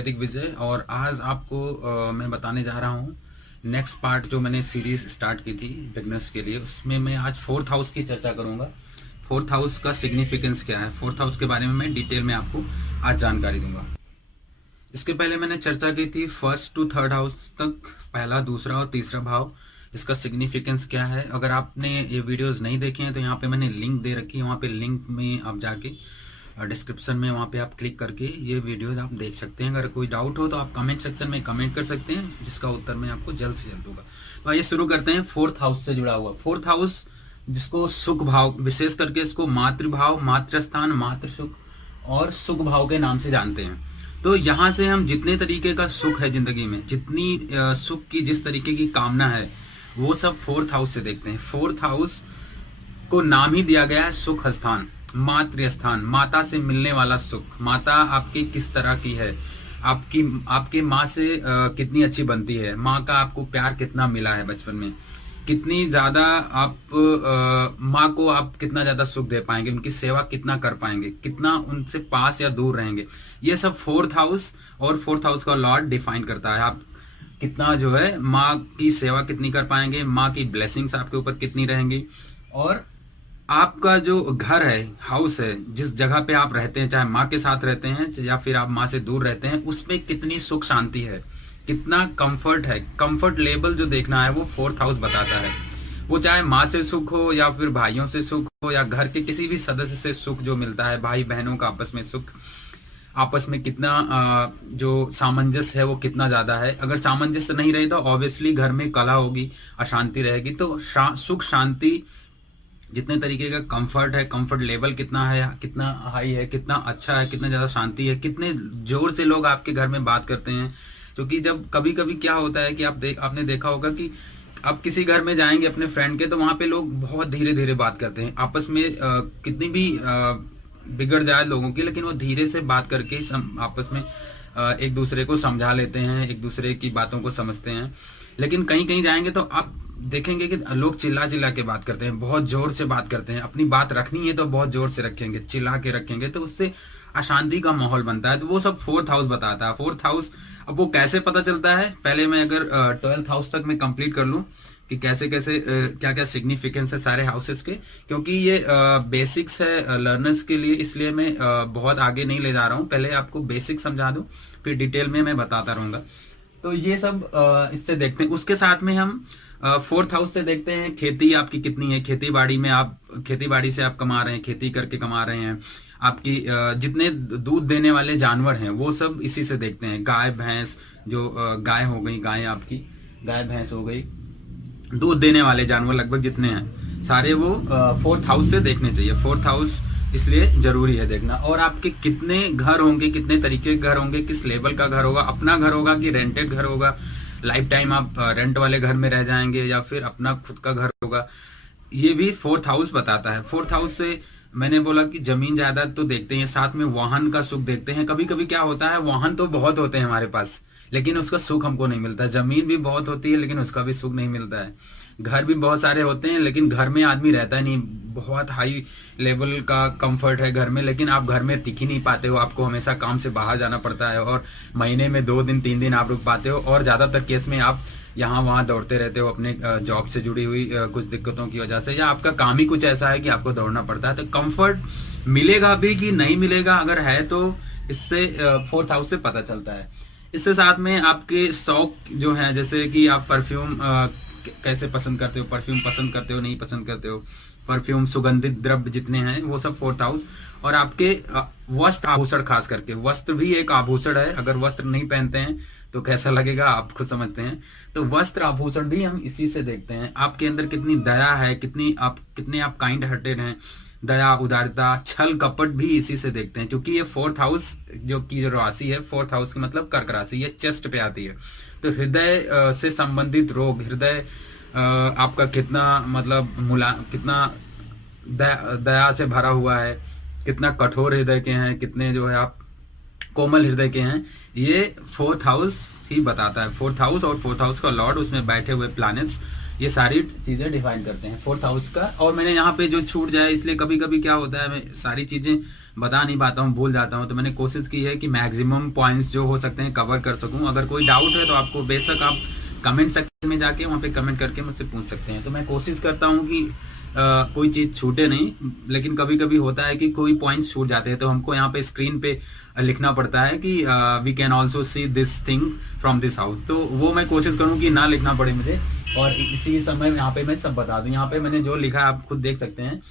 वैदिक विजय। और आज आपको मैं बताने जा रहा हूँ नेक्स्ट पार्ट जो मैंने सीरीज स्टार्ट की थी बिगनर्स के लिए, उसमें मैं आज फोर्थ हाउस की चर्चा करूंगा। फोर्थ हाउस का सिग्निफिकेंस क्या है, फोर्थ हाउस के बारे में मैं डिटेल में आपको आज जानकारी दूंगा। इसके पहले मैंने चर्चा की थी फर्स्ट टू थर्ड हाउस तक, पहला, दूसरा और तीसरा भाव, इसका सिग्निफिकेंस क्या है। अगर आपने ये वीडियोस नहीं देखे हैं तो यहाँ पे मैंने लिंक दे रखी है, वहाँ पे लिंक में आप जाके डिस्क्रिप्शन में वहाँ पे आप क्लिक करके ये वीडियोस आप देख सकते हैं। अगर कोई डाउट हो तो आप कमेंट सेक्शन में कमेंट कर सकते हैं, जिसका उत्तर मैं आपको जल्द से जल्द दूंगा। तो आइए शुरू करते हैं फोर्थ हाउस से जुड़ा हुआ। फोर्थ हाउस जिसको सुख भाव, विशेष करके इसको मातृभाव, मातृ स्थान, मातृ सुख और सुख भाव के नाम से जानते हैं। तो यहाँ से हम जितने तरीके का सुख है जिंदगी में, जितनी सुख की जिस तरीके की कामना है, वो सब फोर्थ हाउस से देखते हैं। फोर्थ हाउस को नाम ही दिया गया है सुख स्थान, मातृ स्थान, माता से मिलने वाला सुख। माता आपकी किस तरह की है, आपके माँ से कितनी अच्छी बनती है, माँ का आपको प्यार कितना मिला है बचपन में, कितनी ज्यादा आप माँ को आप कितना ज्यादा सुख दे पाएंगे, उनकी सेवा कितना कर पाएंगे, कितना उनसे पास या दूर रहेंगे, ये सब फोर्थ हाउस और फोर्थ हाउस का लॉर्ड डिफाइन करता है। आप कितना जो है माँ की सेवा कितनी कर पाएंगे, माँ की ब्लेसिंग्स आपके ऊपर कितनी रहेंगी, और आपका जो घर है, हाउस है, जिस जगह पे आप रहते हैं, चाहे माँ के साथ रहते हैं या फिर आप माँ से दूर रहते हैं, उसमें कितनी सुख शांति है, कितना कंफर्ट है। कंफर्ट लेवल जो देखना है वो फोर्थ हाउस बताता है। वो चाहे माँ से सुख हो या फिर भाइयों से सुख हो या घर के किसी भी सदस्य से सुख जो मिलता है, भाई बहनों का आपस में सुख, आपस में कितना जो सामंजस्य है वो कितना ज्यादा है। अगर सामंजस्य नहीं रहे तो ऑब्वियसली घर में कलह होगी, अशांति रहेगी। तो सुख शांति, जितने तरीके का कंफर्ट है, कंफर्ट लेवल कितना है, कितना हाई है, कितना अच्छा है, कितना ज्यादा शांति है, कितने जोर से लोग आपके घर में बात करते हैं। क्योंकि जब कभी कभी क्या होता है कि आपने देखा होगा कि आप किसी घर में जाएंगे अपने फ्रेंड के, तो वहां पे लोग बहुत धीरे धीरे बात करते हैं आपस में, कितनी भी बिगड़ जाए लोगों की, लेकिन वो धीरे से बात करके आपस में एक दूसरे को समझा लेते हैं, एक दूसरे की बातों को समझते हैं। लेकिन कहीं कहीं जाएंगे तो आप देखेंगे कि लोग चिल्ला चिल्ला के बात करते हैं, बहुत जोर से बात करते हैं। अपनी बात रखनी है तो बहुत जोर से रखेंगे, चिल्ला के रखेंगे, तो उससे अशांति का माहौल बनता है। तो वो सब फोर्थ हाउस बताता है। फोर्थ हाउस अब वो कैसे पता चलता है, पहले मैं अगर 12th हाउस तक मैं कंप्लीट कर लूं कि कैसे कैसे क्या क्या सिग्निफिकेंस है सारे हाउसेस के, क्योंकि ये बेसिक्स है लर्नर्स के लिए, इसलिए मैं बहुत आगे नहीं ले जा रहा हूँ। पहले आपको बेसिक समझा दूं, फिर डिटेल में मैं बताता रहूंगा। तो ये सब इससे देखते हैं। उसके साथ में हम फोर्थ हाउस से देखते हैं खेती आपकी कितनी है, खेती बाड़ी में आप, खेती बाड़ी से आप कमा रहे हैं, खेती करके कमा रहे हैं, आपकी जितने दूध देने वाले जानवर हैं वो सब इसी से देखते हैं। गाय भैंस, जो गाय हो गई, गाय आपकी गाय भैंस हो गई, दूध देने वाले जानवर लगभग जितने हैं सारे वो फोर्थ हाउस से देखने चाहिए। फोर्थ हाउस इसलिए जरूरी है देखना। और आपके कितने घर होंगे, कितने तरीके के घर होंगे, किस लेवल का घर होगा, अपना घर होगा कि रेंटेड घर होगा, लाइफ टाइम आप रेंट वाले घर में रह जाएंगे या फिर अपना खुद का घर होगा, ये भी फोर्थ हाउस बताता है। फोर्थ हाउस से मैंने बोला कि जमीन जायदाद तो देखते हैं, साथ में वाहन का सुख देखते हैं। कभी कभी क्या होता है, वाहन तो बहुत होते हैं हमारे पास, लेकिन उसका सुख हमको नहीं मिलता। जमीन भी बहुत होती है लेकिन उसका भी सुख नहीं मिलता है। घर भी बहुत सारे होते हैं लेकिन घर में आदमी रहता ही नहीं, बहुत हाई लेवल का कंफर्ट है घर में, लेकिन आप घर में टिक ही नहीं पाते हो। आपको हमेशा काम से बाहर जाना पड़ता है और महीने में 2 दिन 3 दिन आप रुक पाते हो, और ज्यादातर केस में आप यहाँ वहां दौड़ते रहते हो अपने जॉब से जुड़ी हुई कुछ दिक्कतों की वजह से, या आपका काम ही कुछ ऐसा है कि आपको दौड़ना पड़ता है। तो कंफर्ट मिलेगा भी कि नहीं मिलेगा, अगर है तो इससे फोर्थ हाउस से पता चलता है। इससे साथ में आपके शौक जो हैं, जैसे कि आप परफ्यूम कैसे पसंद करते हो, परफ्यूम पसंद करते हो नहीं पसंद करते हो, परफ्यूम, सुगंधित द्रव्य जितने हैं वो सब फोर्थ हाउस। और आपके वस्त्र आभूषण, खास करके वस्त्र भी एक आभूषण है। अगर वस्त्र नहीं पहनते हैं तो कैसा लगेगा आप खुद समझते हैं। तो वस्त्र आभूषण भी हम इसी से देखते हैं। आपके अंदर कितनी दया है, कितने आप काइंड हार्टेड हैं, दया, उदारता, छल कपट भी इसी से देखते हैं। क्योंकि ये फोर्थ हाउस जो राशि है, फोर्थ हाउस की मतलब कर्क राशि, ये चेस्ट पे आती है। तो हृदय से संबंधित रोग, हृदय आपका कितना मतलब कितना दया से भरा हुआ है, कितना कठोर हृदय के हैं, कितने जो है आप कोमल हृदय के हैं, ये फोर्थ हाउस ही बताता है। फोर्थ हाउस और फोर्थ हाउस का लॉर्ड, उसमें बैठे हुए प्लैनेट्स, ये सारी चीजें डिफाइन करते हैं फोर्थ हाउस का। और मैंने यहाँ पे जो छूट जाए, इसलिए कभी कभी क्या होता है मैं सारी चीजें बता नहीं पाता हूँ, भूल जाता हूँ, तो मैंने कोशिश की है कि मैक्सिमम पॉइंट्स जो हो सकते हैं कवर कर सकूँ। अगर कोई डाउट है तो आपको बेशक आप कमेंट सेक्शन में जाके वहाँ पे कमेंट करके मुझसे पूछ सकते हैं। तो मैं कोशिश करता हूँ कि कोई चीज़ छूटे नहीं, लेकिन कभी कभी होता है कि कोई पॉइंट्स छूट जाते हैं, तो हमको यहाँ पे स्क्रीन पे लिखना पड़ता है कि we can also see this thing from this house, तो वो मैं कोशिश करूँ कि ना लिखना पड़े मुझे, और इसी समय यहाँ पे मैं सब बता दूँ। यहाँ पे मैंने जो लिखा आप खुद देख सकते हैं।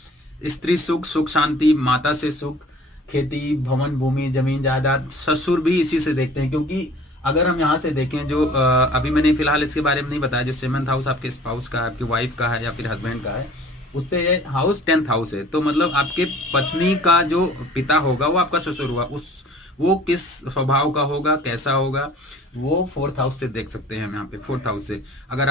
स्त्री सुख, सुख शांति, माता से सुख, खेती, भवन, भूमि, जमीन जायदाद, ससुर भी इसी से देखते हैं। क्योंकि अगर हम यहाँ से देखें, जो अभी मैंने फिलहाल इसके बारे में नहीं बताया, जो 7th हाउस आपके स्पाउस का है, आपकी वाइफ का है या फिर हस्बैंड का है, उससे ये हाउस 10th हाउस है। तो मतलब आपके पत्नी का जो पिता होगा वो आपका ससुर हुआ, वो किस स्वभाव का होगा, कैसा होगा, वो 4th हाउस से देख सकते हैं हम यहाँ पे। 4th हाउस से अगर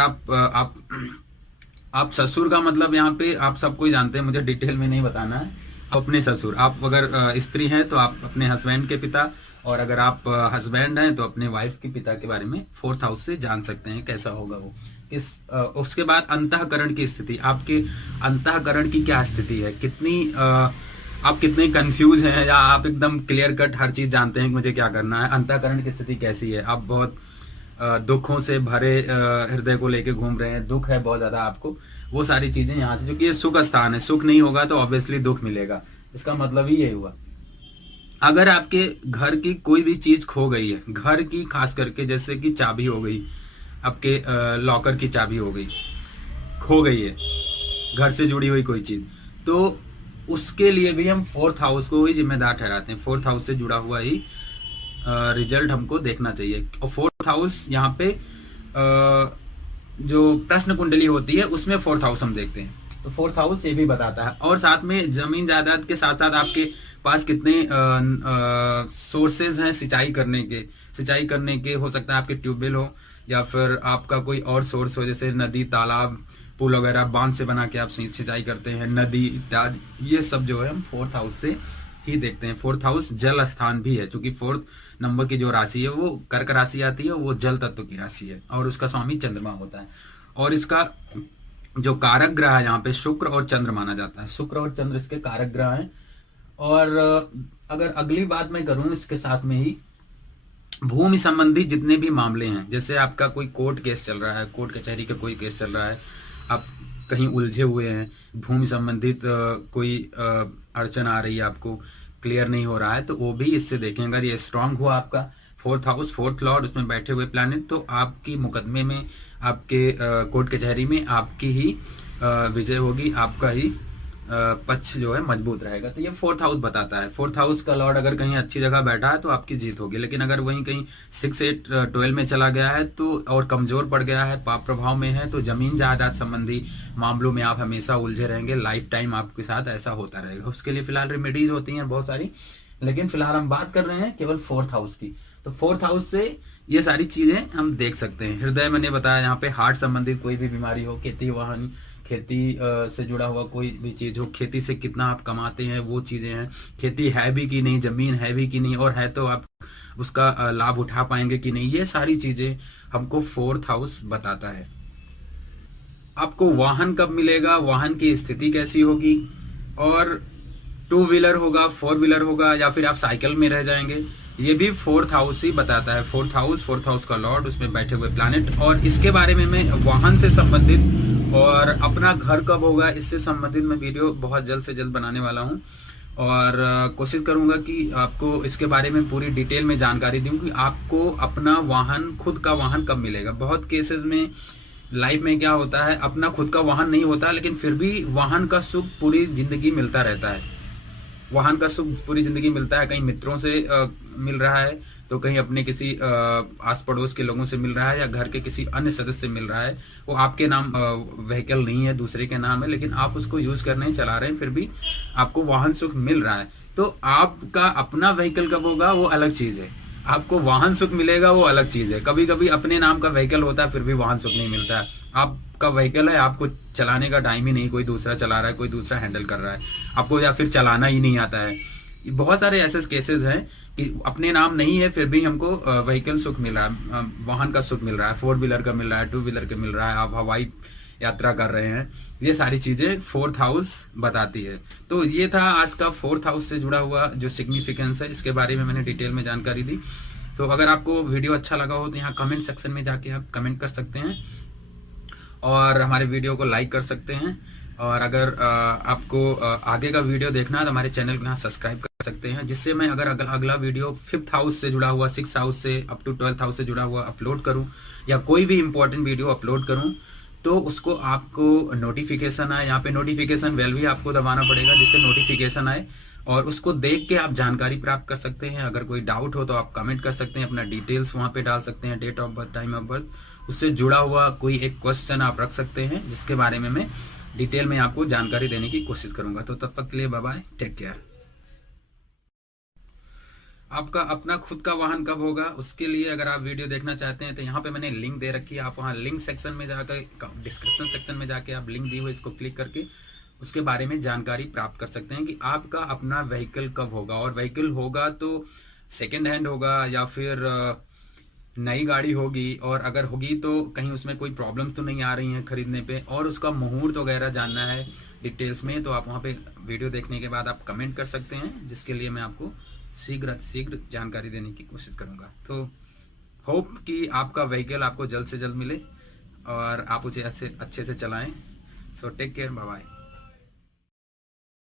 आप ससुर का मतलब यहाँ पे आप सबको ही जानते हैं, मुझे डिटेल में नहीं बताना है। अपने ससुर, आप अगर स्त्री हैं तो आप अपने हस्बैंड के पिता, और अगर आप हस्बैंड हैं तो अपने वाइफ के पिता के बारे में 4th हाउस से जान सकते हैं कैसा होगा वो। उसके बाद अंतःकरण की स्थिति, आपके अंतःकरण की क्या स्थिति है, आप कितने कंफ्यूज हैं या आप एकदम क्लियर कट हर चीज जानते हैं कि मुझे क्या करना है। अंतःकरण की स्थिति कैसी है, आप बहुत दुखों से भरे हृदय को लेके घूम रहे हैं, दुख है बहुत ज्यादा आपको, वो सारी चीजें यहाँ से, क्योंकि ये सुख स्थान है, सुख नहीं होगा तो ऑब्वियसली दुख मिलेगा, इसका मतलब ही ये हुआ। अगर आपके घर की कोई भी चीज खो गई है, घर की खास करके, जैसे कि चाबी हो गई, आपके लॉकर की चाबी हो गई, खो गई है, घर से जुड़ी हुई कोई चीज, तो उसके लिए भी हम 4th हाउस को ही जिम्मेदार ठहराते हैं। 4th हाउस से जुड़ा हुआ ही रिजल्ट हमको देखना चाहिए। और 4th हाउस यहाँ पे जो प्रश्न कुंडली होती है उसमें 4th हाउस हम देखते हैं, तो 4th हाउस ये भी बताता है। और साथ में जमीन जायदाद के साथ साथ आपके पास कितने सोर्सेज हैं सिंचाई करने के हो सकता है आपके ट्यूबवेल हो, या फिर आपका कोई और सोर्स हो, जैसे नदी, तालाब, पुल वगैरह, बांध से बना के आप सिंचाई करते हैं, नदी इत्यादि, ये सब जो है हम 4th हाउस से ही देखते हैं। 4th हाउस जल स्थान भी है, क्योंकि 4th नंबर की जो राशि है वो कर्क राशि आती है, वो जल तत्व की राशि है, और उसका स्वामी चंद्रमा होता है। और इसका जो कारक ग्रह है यहाँ पे शुक्र और चंद्र माना जाता है, शुक्र और चंद्र इसके कारक ग्रह हैं। और अगर अगली बात मैं करूं इसके साथ में ही, भूमि संबंधी जितने भी मामले हैं, जैसे आपका कोई कोर्ट केस चल रहा है, कोर्ट कचहरी का कोई केस चल रहा है, आप कहीं उलझे हुए हैं, भूमि संबंधित कोई अड़चन आ रही है, आपको क्लियर नहीं हो रहा है, तो वो भी इससे देखें। अगर ये स्ट्रांग हुआ आपका 4th हाउस, 4th लॉर्ड उसमें बैठे हुए प्लैनेट, तो आपकी मुकदमे में, आपके कोर्ट कचहरी में आपकी ही विजय होगी, आपका ही पक्ष जो है मजबूत रहेगा। तो ये 4th हाउस बताता है। 4th हाउस का लॉर्ड अगर कहीं अच्छी जगह बैठा है तो आपकी जीत होगी, लेकिन अगर वहीं कहीं 6, 8, 12 में चला गया है तो, और कमजोर पड़ गया है, पाप प्रभाव में है, तो जमीन जायदाद संबंधी मामलों में आप हमेशा उलझे रहेंगे, लाइफ टाइम आपके साथ ऐसा होता रहेगा। उसके लिए फिलहाल रेमेडीज होती हैं बहुत सारी, लेकिन फिलहाल हम बात कर रहे हैं केवल 4th हाउस की। तो 4th हाउस से ये सारी चीजें हम देख सकते हैं। हृदय मैंने बताया, यहाँ पे हार्ट संबंधित कोई भी बीमारी हो, खेती वाहन, खेती से जुड़ा हुआ कोई भी चीज हो, खेती से कितना आप कमाते हैं, वो चीजें हैं, खेती है भी कि नहीं, जमीन है भी कि नहीं, और है तो आप उसका लाभ उठा पाएंगे कि नहीं, ये सारी चीजें हमको 4th हाउस बताता है। आपको वाहन कब मिलेगा, वाहन की स्थिति कैसी होगी, और 2 व्हीलर होगा, 4 व्हीलर होगा, या फिर आप साइकिल में रह जाएंगे, ये भी 4th हाउस ही बताता है। 4th हाउस का लॉर्ड, उसमें बैठे हुए प्लैनेट। और इसके बारे में मैं वाहन से संबंधित और अपना घर कब होगा इससे संबंधित मैं वीडियो बहुत जल्द से जल्द बनाने वाला हूं, और कोशिश करूंगा कि आपको इसके बारे में पूरी डिटेल में जानकारी दूं कि आपको अपना वाहन, खुद का वाहन कब मिलेगा। बहुत केसेस में लाइफ में क्या होता है, अपना खुद का वाहन नहीं होता, लेकिन फिर भी वाहन का सुख पूरी जिंदगी मिलता रहता है। वाहन का सुख पूरी जिंदगी मिलता है, कहीं मित्रों से मिल रहा है, तो कहीं अपने किसी आस पड़ोस के लोगों से मिल रहा है, या घर के किसी अन्य सदस्य से मिल रहा है। वो आपके नाम व्हीकल नहीं है, दूसरे के नाम है, लेकिन आप उसको यूज कर रहे हैं, चला रहे हैं, फिर भी आपको वाहन सुख मिल रहा है। तो आपका अपना व्हीकल कब होगा वो अलग चीज है, आपको वाहन सुख मिलेगा वो अलग चीज है। कभी कभी अपने नाम का व्हीकल होता है फिर भी वाहन सुख नहीं मिलता है। आपका व्हीकल है, आपको चलाने का टाइम ही नहीं, कोई दूसरा चला रहा है, कोई दूसरा हैंडल कर रहा है आपको, या फिर चलाना ही नहीं आता है। बहुत सारे ऐसे केसेस हैं कि अपने नाम नहीं है फिर भी हमको व्हीकल सुख मिल रहा है, वाहन का सुख मिल रहा है, 4 व्हीलर का मिल रहा है, 2 व्हीलर का मिल रहा है, आप हवाई यात्रा कर रहे हैं। ये सारी चीजें फोर्थ हाउस बताती है। तो ये था आज का फोर्थ हाउस से जुड़ा हुआ जो सिग्निफिकेंस है, इसके बारे में मैंने डिटेल में जानकारी दी। तो अगर आपको वीडियो अच्छा लगा हो तो यहाँ कमेंट सेक्शन में जाके आप कमेंट कर सकते हैं और हमारे वीडियो को लाइक कर सकते हैं। और अगर आपको आगे का वीडियो देखना है तो हमारे चैनल को यहाँ सब्सक्राइब कर सकते हैं, जिससे मैं अगर अगला वीडियो 5th हाउस से जुड़ा हुआ, 6th हाउस से अप टू 12th हाउस से जुड़ा हुआ अपलोड करूं या कोई भी इंपॉर्टेंट वीडियो अपलोड करूं तो उसको आपको नोटिफिकेशन आए। यहाँ पे नोटिफिकेशन बेल भी आपको दबाना पड़ेगा जिससे नोटिफिकेशन आए और उसको देख के आप जानकारी प्राप्त कर सकते हैं। अगर कोई डाउट हो तो आप कमेंट कर सकते हैं, अपना डिटेल्स वहां पे डाल सकते हैं, date of birth, time of birth, उससे जुड़ा हुआ कोई एक क्वेश्चन आप रख सकते हैं जिसके बारे में मैं डिटेल में आपको जानकारी देने की कोशिश करूंगा। तो तब तक के लिए बाय बाय, टेक केयर। आपका अपना खुद का वाहन कब होगा, उसके लिए अगर आप वीडियो देखना चाहते हैं तो यहाँ पे मैंने लिंक दे रखी है। आप वहाँ लिंक सेक्शन में जाकर, डिस्क्रिप्शन सेक्शन में जाके आप लिंक दी हुई इसको क्लिक करके उसके बारे में जानकारी प्राप्त कर सकते हैं कि आपका अपना व्हीकल कब होगा। और व्हीकल होगा तो सेकेंड हैंड होगा या फिर नई गाड़ी होगी, और अगर होगी तो कहीं उसमें कोई प्रॉब्लम्स तो नहीं आ रही हैं खरीदने पे, और उसका मुहूर्त वगैरह जानना है डिटेल्स में, तो आप वहाँ पे वीडियो देखने के बाद आप कमेंट कर सकते हैं, जिसके लिए मैं आपको शीघ्र जानकारी देने की कोशिश करूंगा। तो होप कि आपका व्हीकल आपको जल्द से जल्द मिले और आप उसे अच्छे से चलाएं। So take care, bye bye.